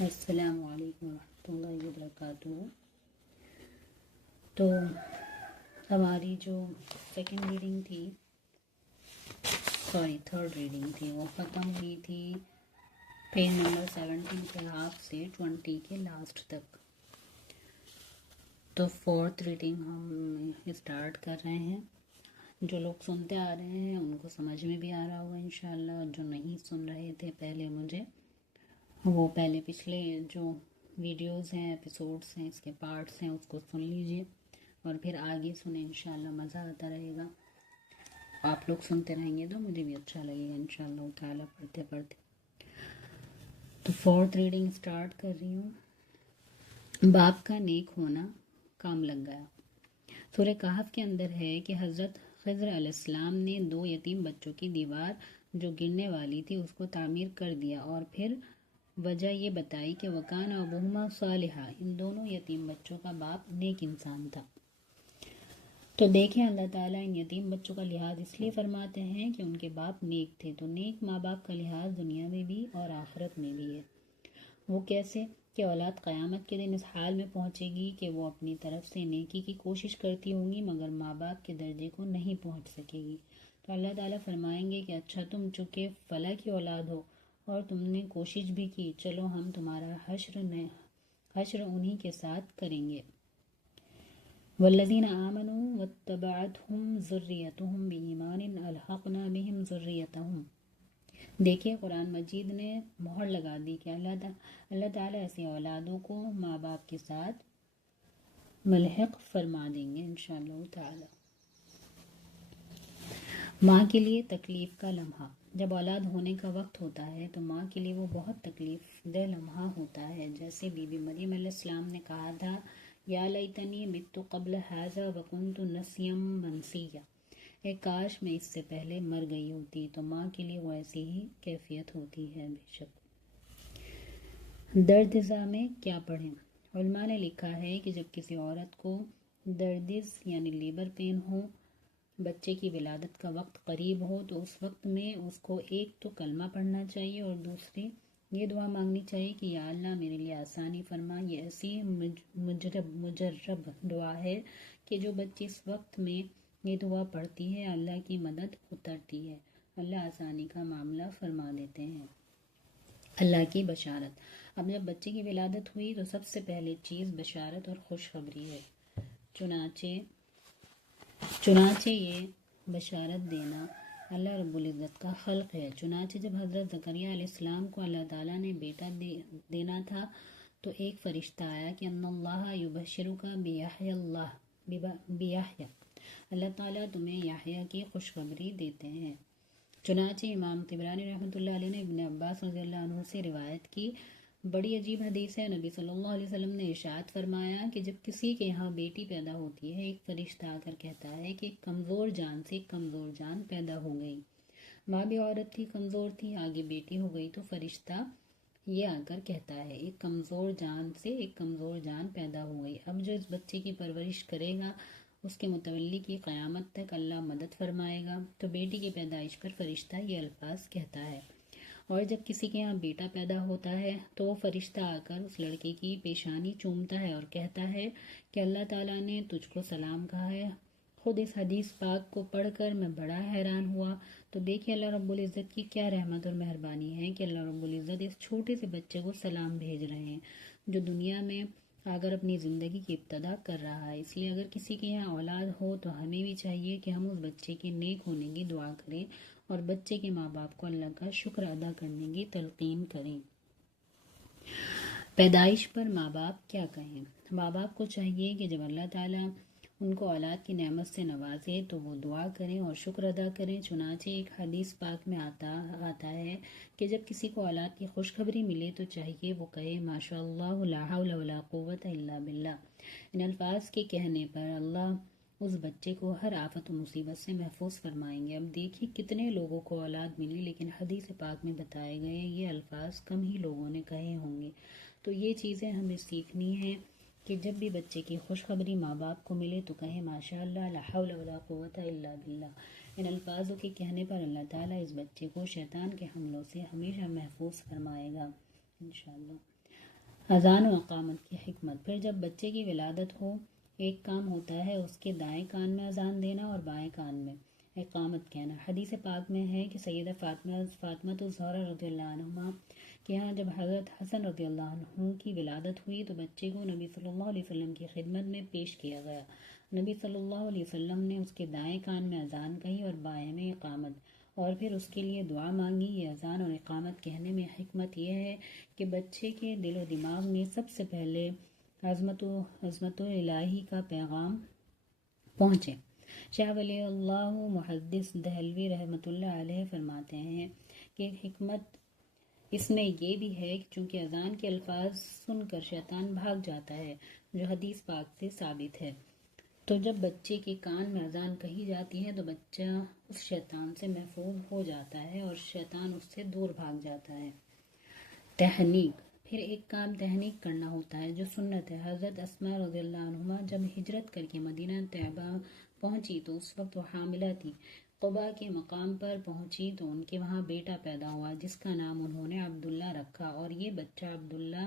السلام علیکم ورحمۃ اللہ وبرکاتہ۔ تو ہماری جو تھرڈ ریڈنگ تھی وہ ختم ہوئی تھی پیج نمبر 17 کے ہاف سے 20 کے لاسٹ تک۔ تو فورتھ ریڈنگ ہم اسٹارٹ کر رہے ہیں۔ جو لوگ سنتے آ رہے ہیں ان کو سمجھ میں بھی آ رہا ہوگا انشاءاللہ، اور جو نہیں سن رہے تھے پہلے مجھے، وہ پہلے پچھلے جو ویڈیوز ہیں، ایپیسوڈس ہیں، اس کے پارٹس ہیں، اس کو سن لیجئے اور پھر آگے سنیں، انشاءاللہ مزہ آتا رہے گا۔ آپ لوگ سنتے رہیں گے تو مجھے بھی اچھا لگے گا انشاءاللہ تعالیٰ پڑھتے پڑھتے۔ تو فورتھ ریڈنگ سٹارٹ کر رہی ہوں۔ باپ کا نیک ہونا کام لگ گیا۔ سورہ کہف کے اندر ہے کہ حضرت خضر علیہ السلام نے 2 یتیم بچوں کی دیوار جو گرنے والی تھی اس کو تعمیر کر دیا، اور پھر وجہ یہ بتائی کہ وَكَانَ أَبُوهُمَا صَالِحًا، ان دونوں یتیم بچوں کا باپ نیک انسان تھا۔ تو دیکھیں اللہ تعالیٰ ان یتیم بچوں کا لحاظ اس لیے فرماتے ہیں کہ ان کے باپ نیک تھے۔ تو نیک ماں باپ کا لحاظ دنیا میں بھی اور آخرت میں بھی ہے۔ وہ کیسے؟ کہ اولاد قیامت کے دن اس حال میں پہنچے گی کہ وہ اپنی طرف سے نیکی کی کوشش کرتی ہوں گی مگر ماں باپ کے درجے کو نہیں پہنچ سکے گی۔ تو اللہ تعالیٰ فرمائیں گے کہ اچھا تم چونکہ فلاں کی اولاد ہو اور تم نے کوشش بھی کی، چلو ہم تمہارا حشر انہی کے ساتھ کریں گے۔ والذین آمنوا واتبعتهم ذریتهم بایمان الحقنا بهم ذریتهم۔ دیکھیں قرآن مجید نے مہر لگا دی کہ اللہ تعالیٰ ایسی اولادوں کو ماں باپ کے ساتھ ملحق فرما دیں گے انشاءاللہ تعالیٰ۔ ماں کے لیے تکلیف کا لمحہ۔ جب اولاد ہونے کا وقت ہوتا ہے تو ماں کے لیے وہ بہت تکلیف دہ لمحہ ہوتا ہے، جیسے بی بی مریم علیہ السلام نے کہا تھا یا لیتنی مت قبل ھذا وکنت نسیا منسیا، اے کاش میں اس سے پہلے مر گئی ہوتی۔ تو ماں کے لیے وہ ایسی ہی کیفیت ہوتی ہے بے شک۔ دردزا میں کیا پڑھیں؟ علماء نے لکھا ہے کہ جب کسی عورت کو دردز یعنی لیبر پین ہو، بچے کی ولادت کا وقت قریب ہو، تو اس وقت میں اس کو ایک تو کلمہ پڑھنا چاہیے اور دوسری یہ دعا مانگنی چاہیے کہ یا اللہ میرے لیے آسانی فرما۔ یہ ایسی مجرب دعا ہے کہ جو بچی اس وقت میں یہ دعا پڑھتی ہے اللہ کی مدد اترتی ہے، اللہ آسانی کا معاملہ فرما دیتے ہیں۔ اللہ کی بشارت۔ اب جب بچے کی ولادت ہوئی تو سب سے پہلے چیز بشارت اور خوشخبری ہے۔ چنانچہ یہ بشارت دینا اللہ رب العزت کا خلق ہے۔ چنانچہ جب حضرت زکریا علیہ السلام کو اللہ تعالیٰ نے بیٹا دینا تھا تو ایک فرشتہ آیا کہ ان اللہ یبشرک بیحییٰ، اللہ تعالیٰ تمہیں یحییٰ کی خوشخبری دیتے ہیں۔ چنانچہ امام طبرانی رحمۃ اللہ علیہ نے ابن عباس رضی اللہ عنہ سے روایت کی، بڑی عجیب حدیث ہے۔ نبی صلی اللہ علیہ وسلم نے ارشاد فرمایا کہ جب کسی کے یہاں بیٹی پیدا ہوتی ہے، ایک فرشتہ آ کر کہتا ہے کہ ایک کمزور جان سے ایک کمزور جان پیدا ہو گئی۔ ماں بھی عورت تھی، کمزور تھی، آگے بیٹی ہو گئی تو فرشتہ یہ آ کر کہتا ہے ایک کمزور جان سے ایک کمزور جان پیدا ہو گئی۔ اب جو اس بچے کی پرورش کرے گا اس کے متولی کی قیامت تک اللہ مدد فرمائے گا۔ تو بیٹی کی پیدائش پر فرشتہ یہ الفاظ کہتا ہے۔ اور جب کسی کے یہاں بیٹا پیدا ہوتا ہے تو وہ فرشتہ آ کر اس لڑکے کی پیشانی چومتا ہے اور کہتا ہے کہ اللہ تعالیٰ نے تجھ کو سلام کہا ہے۔ خود اس حدیث پاک کو پڑھ کر میں بڑا حیران ہوا۔ تو دیکھیں اللہ رب العزت کی کیا رحمت اور مہربانی ہے کہ اللہ رب العزت اس چھوٹے سے بچے کو سلام بھیج رہے ہیں جو دنیا میں اگر اپنی زندگی کی ابتدا کر رہا ہے۔ اس لیے اگر کسی کے یہاں اولاد ہو تو ہمیں بھی چاہیے کہ ہم اس بچے کے نیک ہونے کی دعا کریں اور بچے کے ماں باپ کو اللہ کا شکر ادا کرنے کی تلقین کریں۔ پیدائش پر ماں باپ کیا کہیں؟ ماں باپ کو چاہیے کہ جب اللہ تعالیٰ ان کو اولاد کی نعمت سے نوازے تو وہ دعا کریں اور شکر ادا کریں۔ چنانچہ ایک حدیث پاک میں آتا ہے کہ جب کسی کو اولاد کی خوشخبری ملے تو چاہیے وہ کہے ماشاء اللہ لا حول ولا قوت الا باللہ۔ ان الفاظ کے کہنے پر اللہ اس بچے کو ہر آفت و مصیبت سے محفوظ فرمائیں گے۔ اب دیکھیے کتنے لوگوں کو اولاد ملی لیکن حدیث پاک میں بتائے گئے یہ الفاظ کم ہی لوگوں نے کہے ہوں گے۔ تو یہ چیزیں ہمیں سیکھنی ہیں کہ جب بھی بچے کی خوشخبری ماں باپ کو ملے تو کہیں ماشاء اللہ لا حول ولا قوت الا باللہ۔ ان الفاظوں کے کہنے پر اللہ تعالیٰ اس بچے کو شیطان کے حملوں سے ہمیشہ محفوظ فرمائے گا انشاءاللہ۔ اذان و اقامت کی حکمت۔ پھر جب بچے کی ولادت ہو، ایک کام ہوتا ہے اس کے دائیں کان میں اذان دینا اور بائیں کان میں اقامت کہنا۔ حدیث پاک میں ہے کہ سیدہ فاطمہ الزہرا رضی اللہ عنہما کہ یہاں جب حضرت حسن رضی اللہ عنہ کی ولادت ہوئی تو بچے کو نبی صلی اللہ علیہ وسلم کی خدمت میں پیش کیا گیا۔ نبی صلی اللہ علیہ وسلم نے اس کے دائیں کان میں اذان کہی اور بائیں میں اقامت، اور پھر اس کے لیے دعا مانگی۔ یہ اذان اور اقامت کہنے میں حکمت یہ ہے کہ بچے کے دل و دماغ میں سب سے پہلے عظمت الہی کا پیغام پہنچے۔ شاہ ولی اللہ محدث دہلوی رحمۃ اللہ علیہ فرماتے ہیں کہ حکمت اس میں یہ بھی ہے کہ چونکہ اذان کے الفاظ سن کر شیطان بھاگ جاتا ہے، جو حدیث پاک سے ثابت ہے، تو جب بچے کے کان میں اذان کہی جاتی ہے تو بچہ اس شیطان سے محفوظ ہو جاتا ہے اور شیطان اس سے دور بھاگ جاتا ہے۔ تحنیک۔ پھر ایک کام تحنیک کرنا ہوتا ہے جو سنت ہے۔ حضرت اسماء رضی اللہ عنہما جب ہجرت کر کے مدینہ طیبہ پہنچی تو اس وقت وہ حاملہ تھی۔ قباء کے مقام پر پہنچی تو ان کے وہاں بیٹا پیدا ہوا جس کا نام انہوں نے عبداللہ رکھا، اور یہ بچہ عبداللہ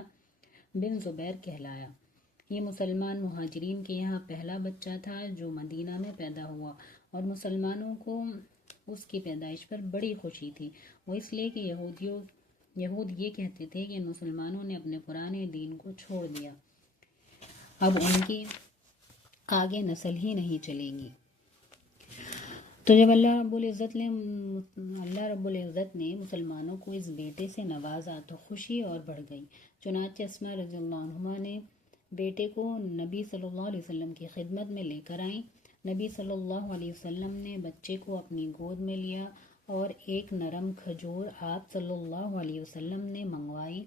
بن زبیر کہلایا۔ یہ مسلمان مہاجرین کے یہاں پہلا بچہ تھا جو مدینہ میں پیدا ہوا، اور مسلمانوں کو اس کی پیدائش پر بڑی خوشی تھی، وہ اس لیے کہ یہود یہ کہتے تھے کہ مسلمانوں نے اپنے پرانے دین کو چھوڑ دیا، اب ان کی آگے نسل ہی نہیں چلے گی۔ تو جب اللہ رب العزت نے مسلمانوں کو اس بیٹے سے نوازا تو خوشی اور بڑھ گئی۔ چنانچہ اسماء رضی اللہ عنہما نے بیٹے کو نبی صلی اللہ علیہ وسلم کی خدمت میں لے کر آئیں۔ نبی صلی اللہ علیہ وسلم نے بچے کو اپنی گود میں لیا اور ایک نرم کھجور آپ صلی اللہ علیہ وسلم نے منگوائی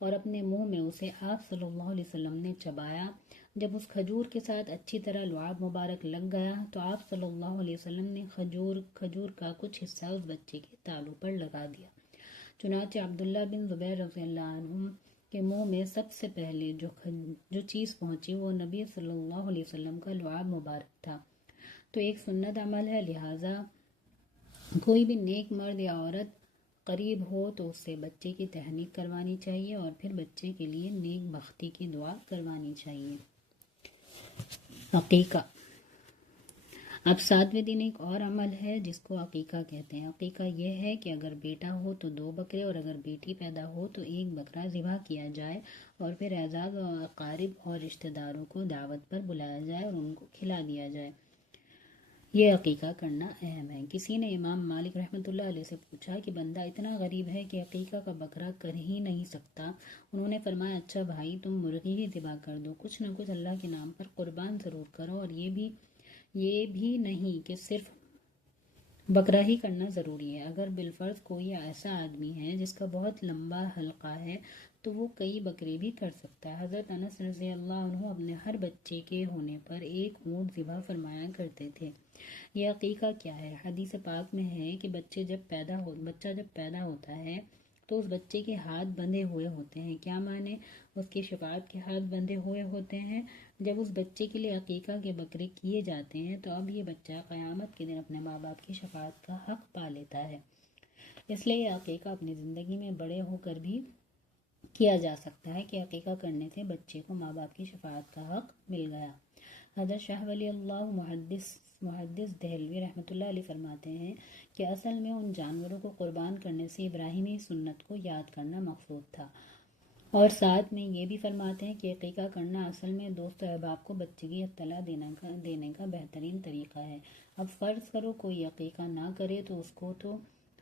اور اپنے منہ میں اسے آپ صلی اللہ علیہ وسلم نے چبایا۔ جب اس کھجور کے ساتھ اچھی طرح لعاب مبارک لگ گیا تو آپ صلی اللہ علیہ وسلم نے کھجور کا کچھ حصہ اس بچے کے تالوں پر لگا دیا۔ چنانچہ عبداللہ بن زبیر رضی اللہ عنہ کے منہ میں سب سے پہلے جو چیز پہنچی وہ نبی صلی اللہ علیہ وسلم کا لعاب مبارک تھا۔ تو ایک سنت عمل ہے، لہٰذا کوئی بھی نیک مرد یا عورت قریب ہو تو اس سے بچے کی تہنیک کروانی چاہیے اور پھر بچے کے لیے نیک بختی کی دعا کروانی چاہیے۔ عقیقہ۔ اب 7ویں دن ایک اور عمل ہے جس کو عقیقہ کہتے ہیں۔ عقیقہ یہ ہے کہ اگر بیٹا ہو تو 2 بکرے اور اگر بیٹی پیدا ہو تو 1 بکرا ذبح کیا جائے اور پھر اعزاب و اقارب اور رشتہ داروں کو دعوت پر بلایا جائے اور ان کو کھلا دیا جائے۔ یہ عقیقہ کرنا اہم ہے۔ کسی نے امام مالک رحمۃ اللہ علیہ سے پوچھا کہ بندہ اتنا غریب ہے کہ عقیقہ کا بکرا کر ہی نہیں سکتا۔ انہوں نے فرمایا، اچھا بھائی، تم مرغی ہی ذبح کر دو، کچھ نہ کچھ اللہ کے نام پر قربان ضرور کرو، اور یہ بھی نہیں کہ صرف بکرا ہی کرنا ضروری ہے۔ اگر بالفرض کوئی ایسا آدمی ہے جس کا بہت لمبا حلقہ ہے تو وہ کئی بکرے بھی کر سکتا ہے۔ حضرت انس رضی اللہ عنہ اپنے ہر بچے کے ہونے پر 1 اونٹ ذبح فرمایا کرتے تھے۔ یہ عقیقہ کیا ہے؟ حدیث پاک میں ہے کہ بچہ جب پیدا ہوتا ہے تو اس بچے کے ہاتھ بندھے ہوئے ہوتے ہیں۔ کیا معنی؟ اس کی شفاعت کے ہاتھ بندھے ہوئے ہوتے ہیں۔ جب اس بچے کے لیے عقیقہ کے بکرے کیے جاتے ہیں تو اب یہ بچہ قیامت کے دن اپنے ماں باپ کی شفاعت کا حق پا لیتا ہے۔ اس لیے یہ عقیقہ اپنی زندگی میں بڑے ہو کر بھی کیا جا سکتا ہے کہ عقیقہ کرنے سے بچے کو ماں باپ کی شفاعت کا حق مل گیا۔ حضرت شاہ ولی اللہ محدث دہلوی رحمۃ اللہ علیہ فرماتے ہیں کہ اصل میں ان جانوروں کو قربان کرنے سے ابراہیمی سنت کو یاد کرنا مقصود تھا، اور ساتھ میں یہ بھی فرماتے ہیں کہ عقیقہ کرنا اصل میں دوست و احباب کو بچے کی اطلاع دینے کا بہترین طریقہ ہے۔ اب فرض کرو کوئی عقیقہ نہ کرے تو اس کو تو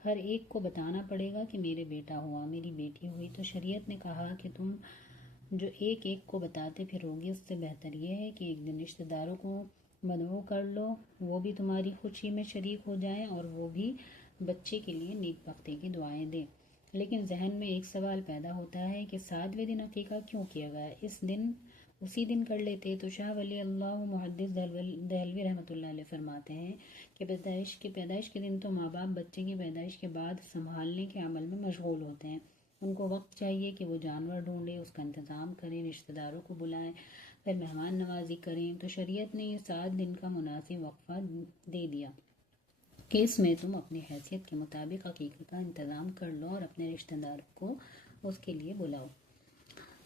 ہر ایک کو بتانا پڑے گا کہ میرے بیٹا ہوا، میری بیٹی ہوئی، تو شریعت نے کہا کہ تم جو ایک کو بتاتے پھرو گے اس سے بہتر یہ ہے کہ ایک دن رشتہ داروں کو مدعو کر لو، وہ بھی تمہاری خوشی میں شریک ہو جائیں اور وہ بھی بچے کے لیے نیک بختی کی دعائیں دیں۔ لیکن ذہن میں ایک سوال پیدا ہوتا ہے کہ 7ویں دن عقیقہ کیوں کیا گیا؟ اسی دن کر لیتے۔ تو شاہ ولی اللہ محدث دہلوی رحمۃ اللہ علیہ فرماتے ہیں کہ پیدائش کے دن تو ماں باپ بچے کی پیدائش کے بعد سنبھالنے کے عمل میں مشغول ہوتے ہیں۔ ان کو وقت چاہیے کہ وہ جانور ڈھونڈیں، اس کا انتظام کریں، رشتہ داروں کو بلائیں، پھر مہمان نوازی کریں۔ تو شریعت نے یہ 7 دن کا مناسب وقفہ دے دیا کہ اس میں تم اپنی حیثیت کے مطابق عقیقے کا انتظام کر لو اور اپنے رشتہ داروں کو اس کے لیے بلاؤ۔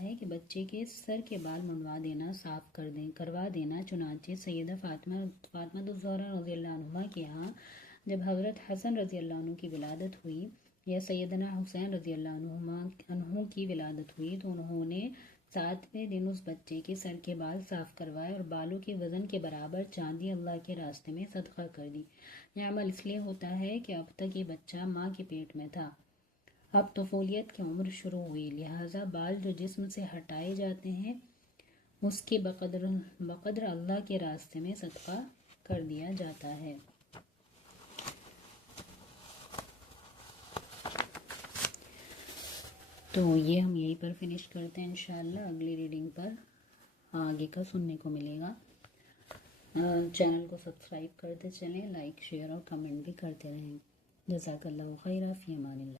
ہے کہ بچے کے سر کے بال منڈوا دینا، صاف کروا دینا۔ چنانچہ سیدہ فاطمہ الزہرا رضی اللہ عنہا کے ہاں جب حضرت حسن رضی اللہ عنہ کی ولادت ہوئی یا سیدنا حسین رضی اللہ عنہ کی ولادت ہوئی تو انہوں نے 7ویں دن اس بچے کے سر کے بال صاف کروائے اور بالوں کے وزن کے برابر چاندی اللہ کے راستے میں صدقہ کر دی۔ یہ عمل اس لیے ہوتا ہے کہ اب تک یہ بچہ ماں کے پیٹ میں تھا، اب طفولیت کی عمر شروع ہوئی، لہٰذا بال جو جسم سے ہٹائے جاتے ہیں اس کے بقدر اللہ کے راستے میں صدقہ کر دیا جاتا ہے۔ تو یہ ہم یہیں پر فنش کرتے ہیں، انشاءاللہ اگلی ریڈنگ پر آگے کا سننے کو ملے گا۔ چینل کو سبسکرائب کرتے چلیں، لائک شیئر اور کمنٹ بھی کرتے رہیں۔ جزاک اللہ خیرہ، فی امان اللہ۔